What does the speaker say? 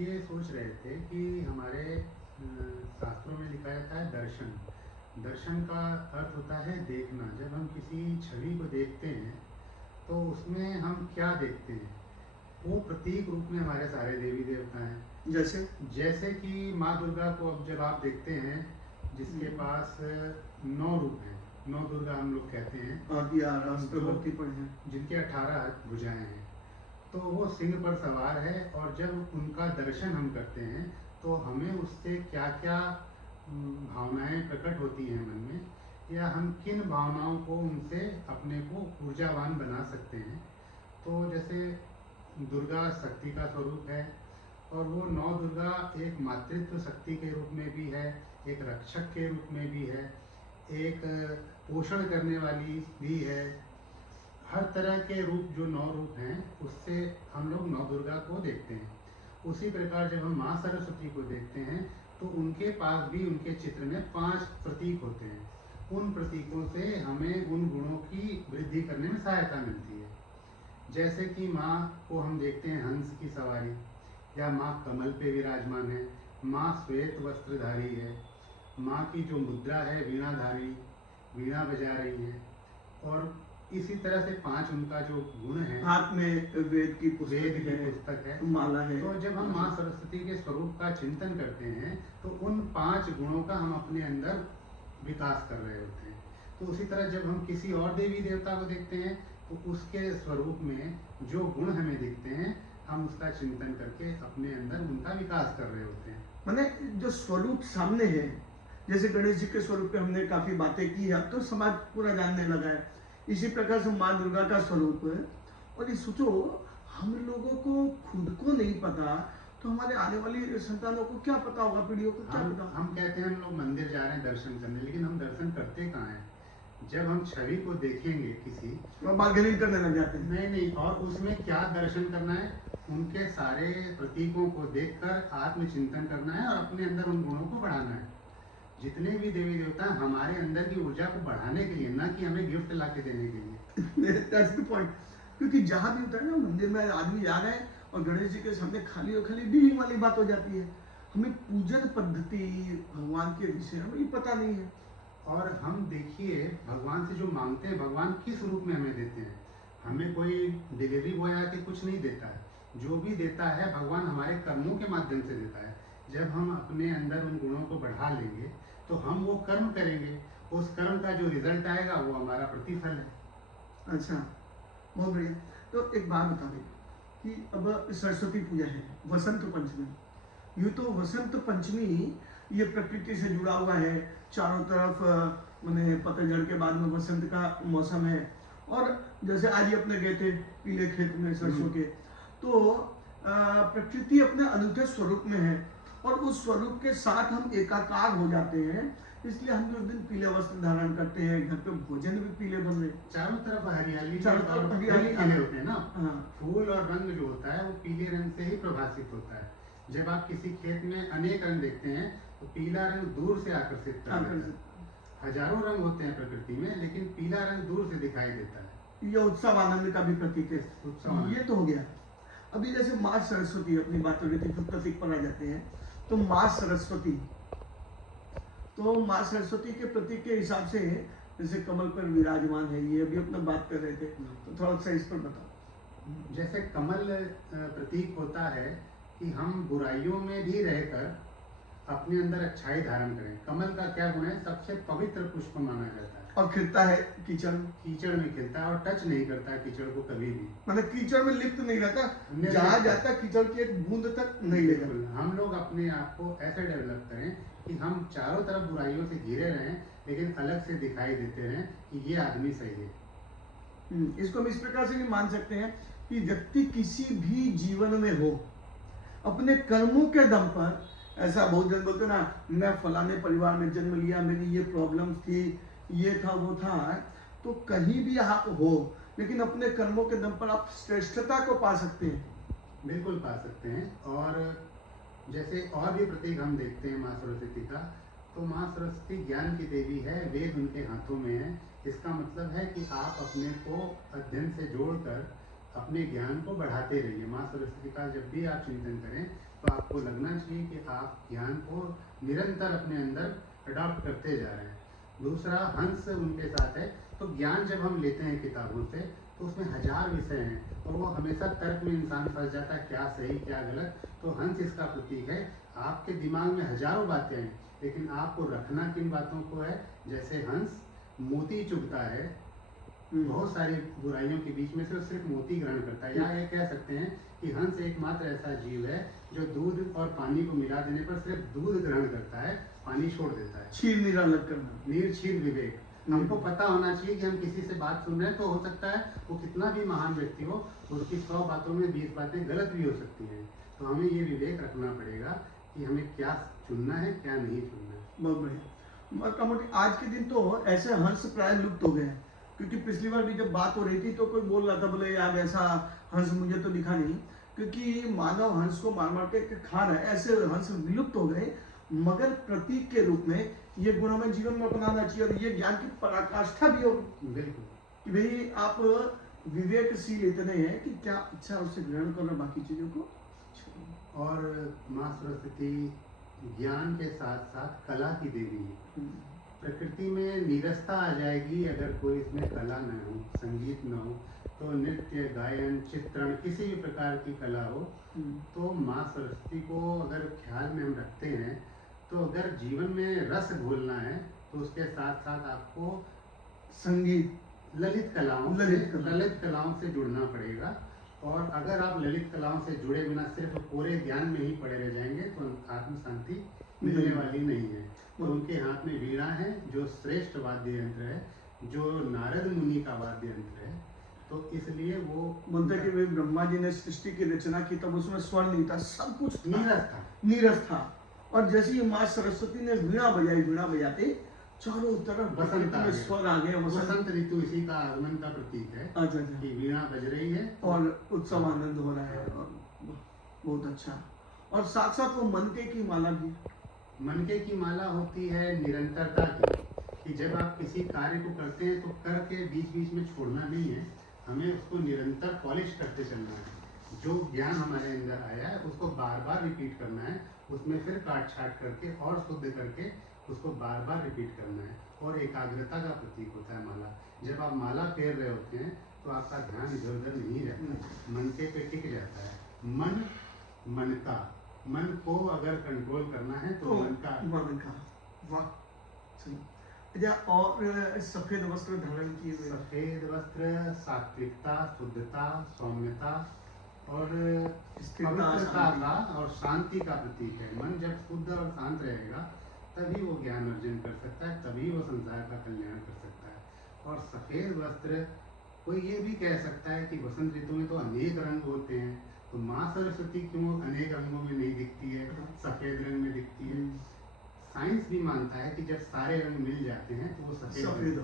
ये सोच रहे थे कि हमारे शास्त्रों में लिखा जाता है दर्शन। दर्शन का अर्थ होता है देखना। जब हम किसी छवि को देखते हैं तो उसमें हम क्या देखते हैं? वो प्रतीक रूप में हमारे सारे देवी देवता हैं। जैसे जैसे कि माँ दुर्गा को अब जब आप देखते हैं, जिसके पास 9 रूप हैं, 9 दुर्गा हम लोग कहते हैं, जिनके 18 भुजाएं हैं, तो वो सिंह पर सवार है। और जब उनका दर्शन हम करते हैं तो हमें उससे क्या क्या भावनाएं प्रकट होती हैं मन में, या हम किन भावनाओं को उनसे अपने को ऊर्जावान बना सकते हैं। तो जैसे दुर्गा शक्ति का स्वरूप है, और वो 9 दुर्गा एक मातृत्व शक्ति के रूप में भी है, एक रक्षक के रूप में भी है, एक पोषण करने वाली भी है। हर तरह के रूप, जो 9 रूप हैं, उससे हम लोग 9 दुर्गा को देखते हैं। उसी प्रकार जब हम माँ सरस्वती को देखते हैं तो उनके पास भी उनके चित्र में 5 प्रतीक होते हैं। उन प्रतीकों से हमें उन गुणों की वृद्धि करने में सहायता मिलती है। जैसे कि माँ को हम देखते हैं हंस की सवारी, या माँ कमल पे विराजमान है, माँ श्वेत वस्त्रधारी है, माँ की जो मुद्रा है वीणाधारी, वीणा बजा रही है। और इसी तरह से 5 उनका जो गुण है, हाथ में वेद की पुस्तक है, माला है। तो जब हम माँ सरस्वती के स्वरूप का चिंतन करते हैं तो उन 5 गुणों का हम अपने अंदर विकास कर रहे होते हैं। तो उसी तरह जब हम किसी और देवी देवता को देखते हैं तो उसके स्वरूप में जो गुण हमें दिखते हैं, हम उसका चिंतन करके अपने अंदर उनका विकास कर रहे होते हैं। माने जो स्वरूप सामने है, जैसे गणेश जी के स्वरूप पे हमने काफी बातें की है, अब तो समाज पूरा जानने लगा है। इसी प्रकार से माँ दुर्गा का स्वरूप है। और ये सोचो, हम लोगों को खुद को नहीं पता तो हमारे आने वाली संतानों को क्या पता होगा, पीढ़ियों को क्या पता। हम कहते हैं हम लोग मंदिर जा रहे हैं दर्शन करने, लेकिन हम दर्शन करते कहाँ हैं? जब हम छवि को देखेंगे किसी, बार्गेनिंग करने लग जाते हैं। नहीं, और उसमें क्या दर्शन करना है? उनके सारे प्रतीकों को देखकर आत्मचिंतन करना है और अपने अंदर उन गुणों को बढ़ाना है। जितने भी देवी देवता हैं हमारे अंदर की ऊर्जा को बढ़ाने के लिए, ना कि हमें गिफ्ट ला के देने के लिए। That's the point. क्योंकि जहाँ भी होता है ना, मंदिर में आदमी जा रहे हैं और गणेश जी के सामने खाली और खाली डीलिंग वाली बात हो जाती है। हमें पूजन पद्धति, भगवान के विषय हमें पता नहीं है। और हम देखिए, भगवान से जो मांगते हैं, भगवान किस रूप में हमें देते हैं? हमें कोई डिलीवरी बॉय आके कुछ नहीं देता है। जो भी देता है भगवान हमारे कर्मों के माध्यम से देता है। जब हम अपने अंदर उन गुणों को बढ़ा लेंगे तो हम वो कर्म करेंगे, उस कर्म का जो रिजल्ट आएगा वो हमारा प्रतिफल है। अच्छा, बहुत बढ़िया। तो एक बात बता दें कि अब सरस्वती पूजा है, वसंत पंचमी। यूँ तो वसंत पंचमी ये प्रकृति से जुड़ा हुआ है, चारों तरफ मैंने पतझड़ के बाद में वसंत का मौसम है। और जैसे आज ही अपने गए थे पीले खेत में सरसों के, तो प्रकृति अपने अनूठे स्वरूप में है और उस स्वरूप के साथ हम एकाकार हो जाते हैं। इसलिए हम उस दिन पीले वस्त्र धारण करते हैं, घर पे भोजन भी पीले बन रहे, चारों तरफ हरियाली, चारों तरफ हरियाली होते हैं ना। हाँ। फूल और रंग जो होता है वो पीले रंग से ही प्रभाषित होता है। जब आप किसी खेत में अनेक रंग देखते हैं तो पीला रंग दूर से आकर्षित करता है। हजारों रंग होते हैं प्रकृति में, लेकिन पीला रंग दूर से दिखाई देता है। ये उत्सव आनंद का भी प्रतीक है। उत्सव ये तो हो गया। अभी जैसे माँ सरस्वती, अपनी बात हो रही थी, फिर प्रतीक पर आ जाते हैं। तो माँ सरस्वती, तो माँ सरस्वती के प्रतीक के हिसाब से जैसे कमल पर विराजमान है, ये अभी अपना बात कर रहे थे, तो थोड़ा सा इस पर बताओ। जैसे कमल प्रतीक होता है कि हम बुराइयों में भी रहकर अपने अंदर अच्छाई धारण करें। कमल का क्या गुण है? सबसे पवित्र पुष्प माना जाता है और खिलता है कीचड़ में खिलता है और टच नहीं करता है कीचड़ को कभी भी। मतलब कीचड़ में लिप्त नहीं रहता, जहाँ जाता कीचड़ की एक बूंद तक नहीं लेगा। हम लोग अपने आप को ऐसे डेवलप करें कि हम चारों तरफ बुराइयों से घिरे रहें, लेकिन अलग से दिखाई देते रहें कि ये आदमी सही है। इसको हम इस प्रकार से भी मान सकते हैं कि व्यक्ति किसी भी जीवन में हो, अपने कर्मों के दम पर, ऐसा बहुत जन बोलते ना, मैं फलाने परिवार में जन्म लिया, मेरी ये प्रॉब्लम थी, ये था वो था, तो कहीं भी आप हो, लेकिन अपने कर्मों के दम पर आप श्रेष्ठता को पा सकते हैं। बिल्कुल पा सकते हैं। और जैसे और भी प्रतीक हम देखते हैं माँ सरस्वती का, तो माँ सरस्वती ज्ञान की देवी है, वेद उनके हाथों में है। इसका मतलब है कि आप अपने को अध्ययन से जोड़कर अपने ज्ञान को बढ़ाते रहिए। माँ सरस्वती का जब भी आप चिंतन करें तो आपको लगना चाहिए कि आप ज्ञान को निरंतर अपने अंदर अडॉप्ट करते जा रहे हैं। दूसरा, हंस उनके साथ है। तो ज्ञान जब हम लेते हैं किताबों से, तो उसमें हजार विषय हैं और वो हमेशा तर्क में इंसान फंस जाता है, क्या सही क्या गलत। तो हंस इसका प्रतीक है। आपके दिमाग में हजारों बातें हैं, लेकिन आपको रखना किन बातों को है। जैसे हंस मोती चुगता है, बहुत सारी बुराइयों के बीच में से वो सिर्फ मोती ग्रहण करता है। या ये कह सकते हैं कि हंस एकमात्र ऐसा जीव है जो दूध और पानी को मिला देने पर सिर्फ दूध ग्रहण करता है, पानी छोड़ देता है। छील निरा अलग करना, निर्छील विवेक। हमको पता होना चाहिए कि हम किसी से बात सुन रहे हैं, तो हो सकता है वो कितना भी महान व्यक्ति हो, उसकी 100 बातों में 20 बातें गलत भी हो सकती हैं। तो हमें ये विवेक रखना पड़ेगा कि हमें क्या चुनना है, क्या नहीं चुनना है। बहुत बढ़िया। कमोटी, आज के दिन तो ऐसे हंस प्राय लुप्त हो गए हैं, क्योंकि पिछली बार भी जब बात हो रही थी तो कोई बोल रहा था, बोले यार ऐसा हंस मुझे तो दिखा नहीं, क्योंकि मानव हंस को मार मार के खा रहा है, ऐसे हंस विलुप्त हो गए। मगर प्रतीक के रूप में ये गुण हमें जीवन में अपनाना चाहिए, और ये ज्ञान की पराकाष्ठा भी हो बिल्कुल कि भाई आप विवेकशील इतने हैं कि क्या अच्छा उससे ग्रहण करना, बाकी चीजों को। और माँ सरस्वती ज्ञान के साथ साथ कला की देवी है। प्रकृति में नीरसता आ जाएगी अगर कोई इसमें कला न हो, संगीत न हो। तो नृत्य, गायन, चित्रण, किसी भी प्रकार की कला हो, तो माँ सरस्वती को अगर ख्याल में हम रखते हैं, तो अगर जीवन में रस घोलना है तो उसके साथ साथ आपको संगीत, ललित कलाओं से जुड़ना पड़ेगा। और अगर आप ललित कलाओं से जुड़े बिना सिर्फ कोरे ज्ञान में ही पड़े रह जाएंगे, तो आत्म शांति मिलने वाली नहीं है। तो उनके हाथ में वीणा है, जो श्रेष्ठ वाद्य यंत्र है, जो नारद मुनि का वाद्य यंत्र है। तो इसलिए वो बोलते कि भाई ब्रह्मा जी ने सृष्टि की रचना की, तब उसमें स्वर नहीं था, सब कुछ नीरस था। और जैसे ही माँ सरस्वती ने वीणा बजाई, वीणा बजाते चारों तरफ बसंत में स्वर आ गए। वसंत ऋतु इसी का आगमन का प्रतीक है। अच्छा कि वीणा बज रही है और उत्सव आनंद हो रहा है, और बहुत अच्छा। और साथ साथ वो मनके की माला भी, मनके की माला होती है निरंतरता की, कि जब आप किसी कार्य को करते हैं तो करके बीच बीच में छोड़ना नहीं है, हमें उसको निरंतर पॉलिश करते चलना है। जो ज्ञान हमारे अंदर आया है उसको बार बार रिपीट करना है, उसमें फिर काट छाट करके और शुद्ध करके उसको बार बार रिपीट करना है। और एकाग्रता का प्रतीक होता है माला। जब आप माला फेर रहे होते हैं तो आपका ध्यान इधर उधर नहीं रहता, मनके पे टिक जाता है। मन का, मन को अगर कंट्रोल करना है तो मन का। वाह, चलो। अच्छा, और सफेद वस्त्र धारण किए हुए, सफेद वस्त्र सात्विकता, शुद्धता, सौम्यता और स्थिरता का और शांति का प्रतीक है। मन जब शुद्ध और शांत रहेगा तभी वो ज्ञान अर्जन कर सकता है, तभी वो संसार का कल्याण कर सकता है। और सफेद वस्त्र, कोई ये भी कह सकता है कि वसंत ऋतु में तो अनेक रंग होते हैं, तो माँ सरस्वती क्यों अनेक रंगों में नहीं दिखती है, सफेद रंग में दिखती है। साइंस भी मानता है कि जब सारे रंग मिल जाते हैं तो वो सफेद।